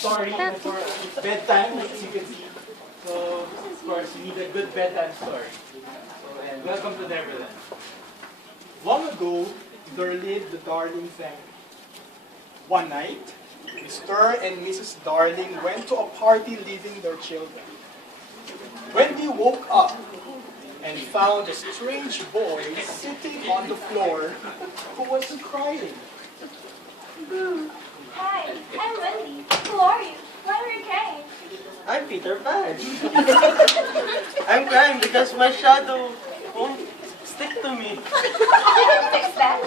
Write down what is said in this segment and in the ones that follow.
story for bedtime, as you can see. So, of course, you need a good bedtime story. So, and welcome to Neverland. Long ago, there lived the Darling family. One night, Mr. and Mrs. Darling went to a party leaving their children. When they woke up and found a strange boy sitting on the floor who was crying. Hi, I'm Wendy. Who are you? Why are you crying? I'm Peter Pan. I'm crying because my shadow won't stick to me. Fix that.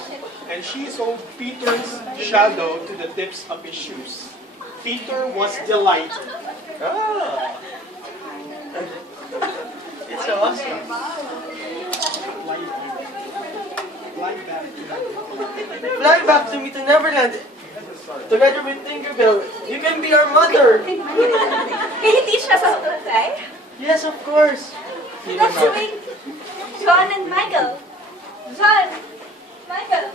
And she saw Peter's shadow to the tips of his shoes. Peter was delighted. Ah. It's so awesome. Fly back to me to Neverland. Together with Tinkerbell, you can be our mother. Can you teach us how to fly? Yes, of course. Let's wait. John and Michael. John, Michael.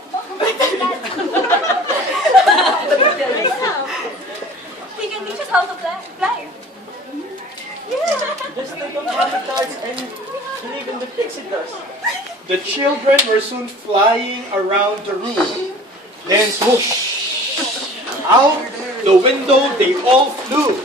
He can teach us how to fly. Yeah. Just think of the cards and believe in the pixie dust. The children were soon flying around the room. Then swoosh! Out the window they all flew.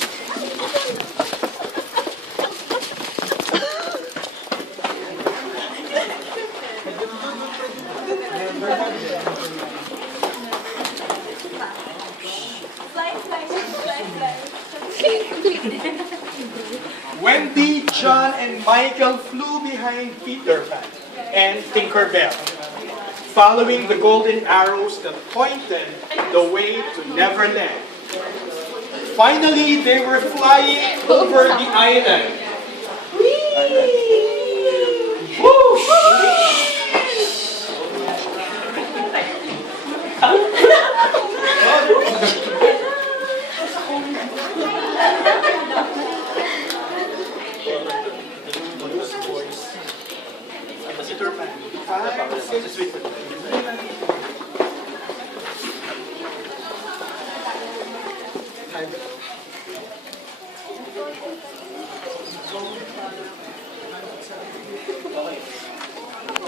Wendy, John, and Michael flew behind Peter Pan and Tinkerbell, following the golden arrows that pointed the way to Neverland. Finally, they were flying over the island.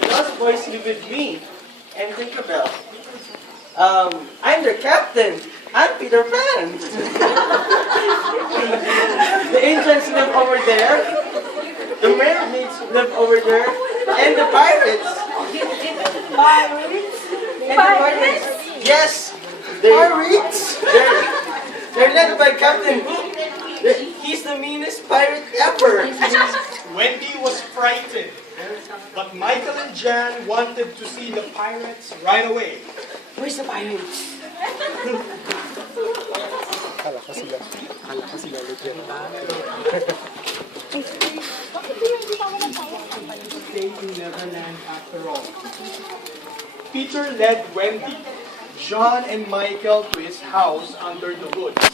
Lost boys live with me and Tinkerbell. I'm their captain. I'm Peter Pan. The ancients live over there. The mermaids live over there. And the pirates. Pirates? And the pirates. Yes. Pirates? They're led by Captain Hook. He's the meanest pirate ever. Wendy was frightened, but Michael and Jan wanted to see the pirates right away. Where's the pirates? Stay in Neverland after all. Peter led Wendy, John, and Michael to his house under the woods.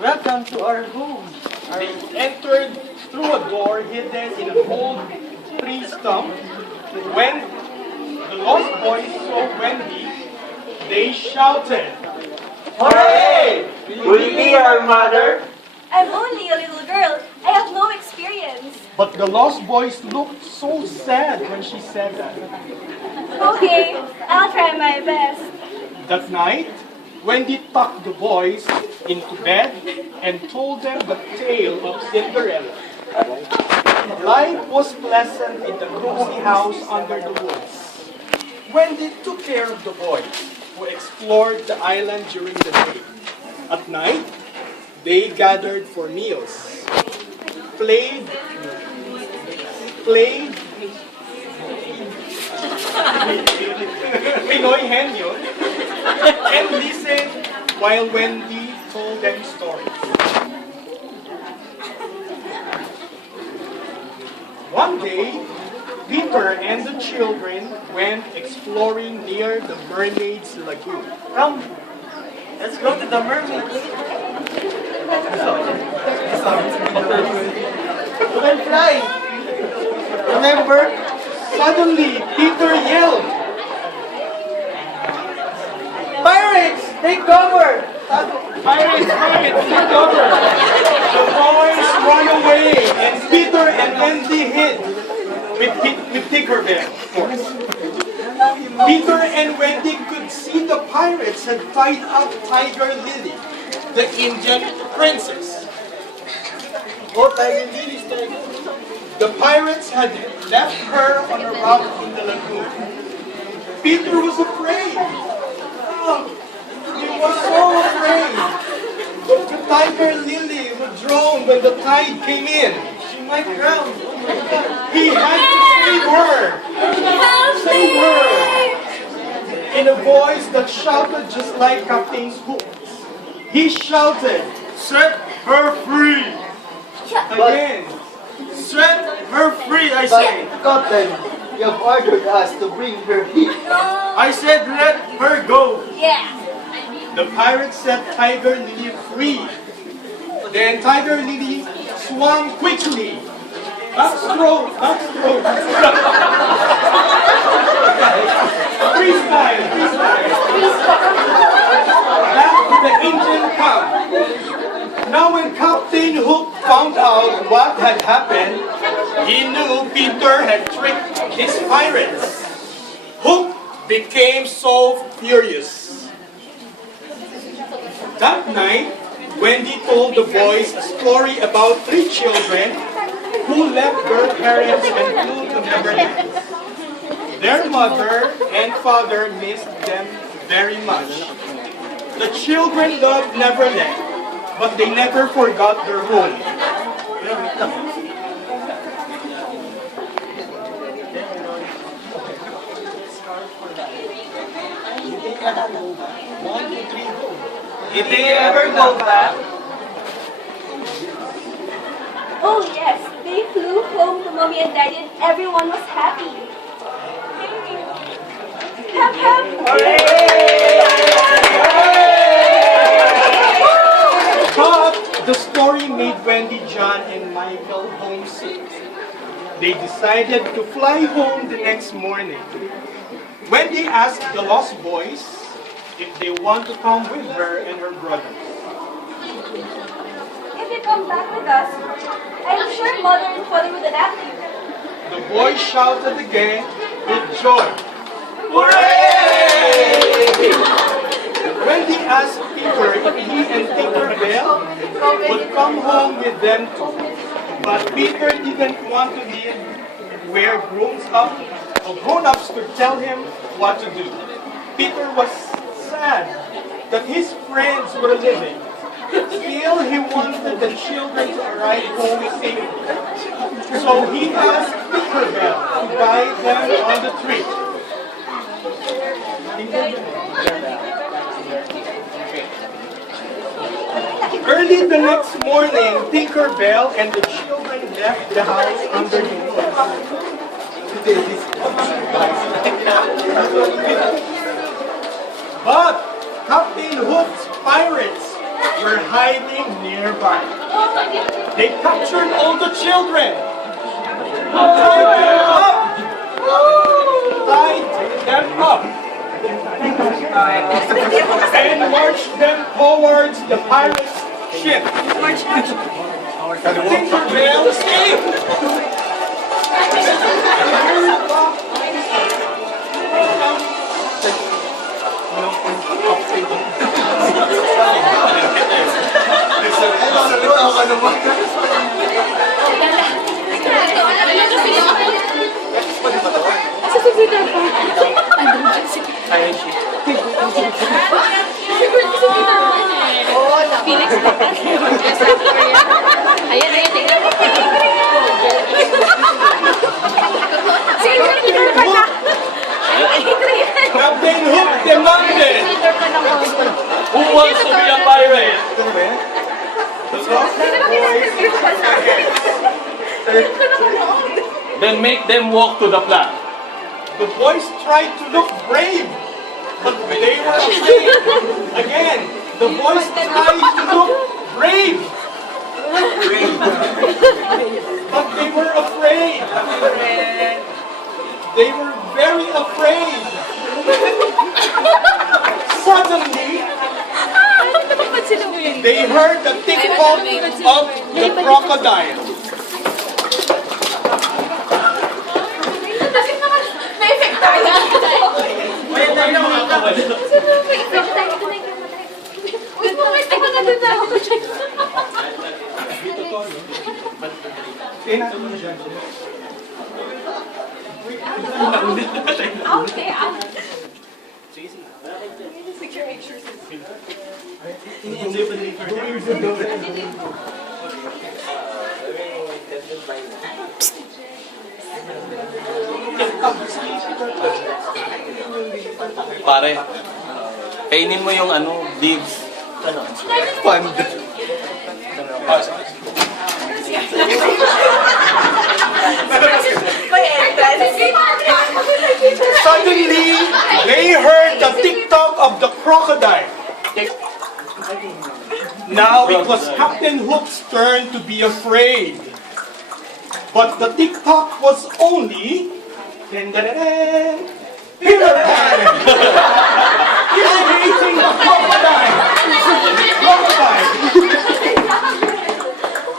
Welcome to our home. They entered through a door hidden in an old tree stump. When the lost boys saw Wendy, they shouted, Hooray! Will you be our mother? I'm only a little girl. I have no experience. But the lost boys looked so sad when she said that. Okay, I'll try my best. That night, Wendy tucked the boys into bed and told them the tale of Cinderella. Life was pleasant in the cozy house under the woods. Wendy took care of the boys, who explored the island during the day. At night, they gathered for meals, played Pinoy Henyo, and listened while Wendy told them stories. One day, Peter and the children went exploring near the Mermaid's Lagoon. Come, let's go to the mermaids. You can fly. Remember? Suddenly, Peter yelled, Pirates, take cover! Pirates, take cover! The boys run away, and Peter and Wendy hid with Tinkerbell, of course. Peter and Wendy could see the pirates had tied up Tiger Lily, the Indian princess. Oh, Tiger Lily, the pirates had left her on a rock in the lagoon. Peter was afraid. Oh, he was so afraid. The Tiger Lily would drown when the tide came in. She might drown. He had to save her. Save her. In a voice that shouted just like Captain Hook. He shouted, "Set her free!" Again. Set her free, I say. Captain, you have ordered us to bring her here. I said let her go. Yeah. The pirates set Tiger Lily free. Then Tiger Lily swam quickly. Backstroke, backstroke. Freestyle, freestyle. Back to the Indian camp. Now when Captain Hook found out what had happened, he knew Peter had tricked his pirates. Hook became so furious. That night, Wendy told the boys a story about 3 children who left their parents and flew to Neverland. Their mother and father missed them very much. The children loved Neverland, but they never forgot their home. Did they ever go back? Oh yes, they flew home to mommy and daddy and everyone was happy. Hep hep! But the story made Wendy, John, and Michael homesick. They decided to fly home the next morning. Wendy asked the lost boys if they want to come with her and her brothers. If you come back with us, I'm sure mother and father would adapt you. The boys shouted again with joy. Hooray! Wendy asked Peter if he and Tinkerbell would come home with them too. But Peter didn't want to live where grown-ups could tell him what to do. Peter was sad that his friends were leaving. Still, he wanted the children to arrive home safely. So he asked Tinkerbell to guide them on the trip. Early the next morning, Tinkerbell and the children left the house under the moon. But Captain Hook's pirates were hiding nearby. They captured all the children, tied them up, and marched them towards the pirates' ship. Tinkerbell escaped. Captain Hook demanded, "Who wants to be a pirate?" Then make them walk to the flat. The boys tried to look brave, but they were afraid. Again, the boys tried to look brave, but they were afraid. They were very afraid. Suddenly, they heard the tick-tock of the crocodile. Na-effect tayo. Wait, tayo na mga kawal. Uy, pumunta ka na doon na ako. Okay, Pare, kainin mo yung leaves. Fund. Suddenly, they heard the tick-tock of the crocodile. Now it was Captain Hook's turn to be afraid. But the tick-tock was only... Peter Pan! He's chasing the crocodile!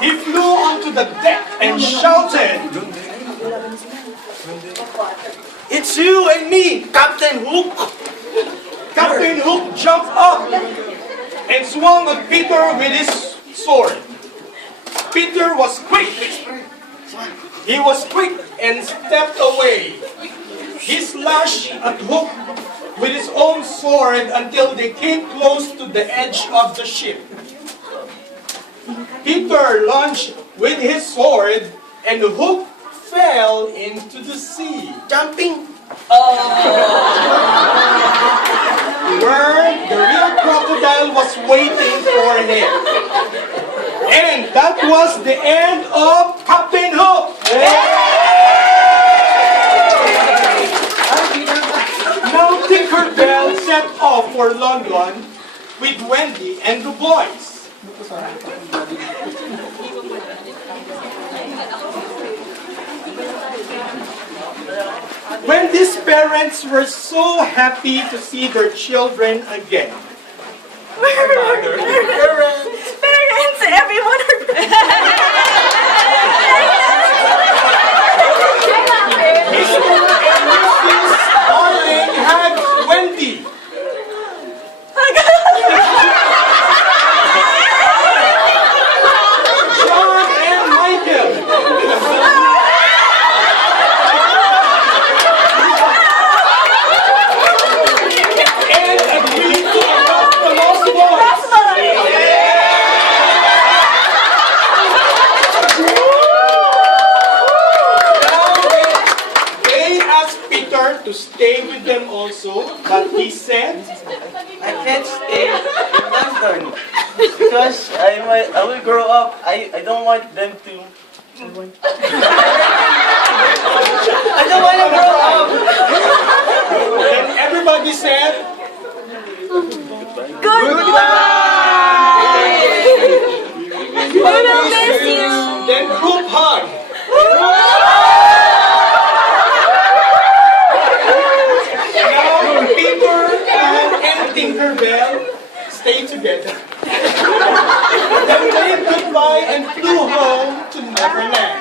He flew onto the deck and shouted, It's you and me, Captain Hook. Captain Hook jumped up and swung at Peter with his sword. Peter was quick. He was quick and stepped away. He slashed at Hook with his own sword until they came close to the edge of the ship. Peter lunged with his sword and Hook fell into the sea. Jumping. Where the real crocodile was waiting for him. And that was the end of Captain Hook. Now Tinkerbell set off for London with Wendy and the boys. Wendy's parents were so happy to see their children again. Parents, everyone are Mr. and Mrs. Darling had Wendy. John and Michael. And agreed to adopt the lost boys. They asked Peter to stay with them also, but he said, I can't stay in London because I will grow up. I don't want them to. I don't want to grow up. and everybody said, We will miss you. then group hug. Now Peter, Pan, and Tinkerbell stayed together. Then waved goodbye and flew home to Neverland.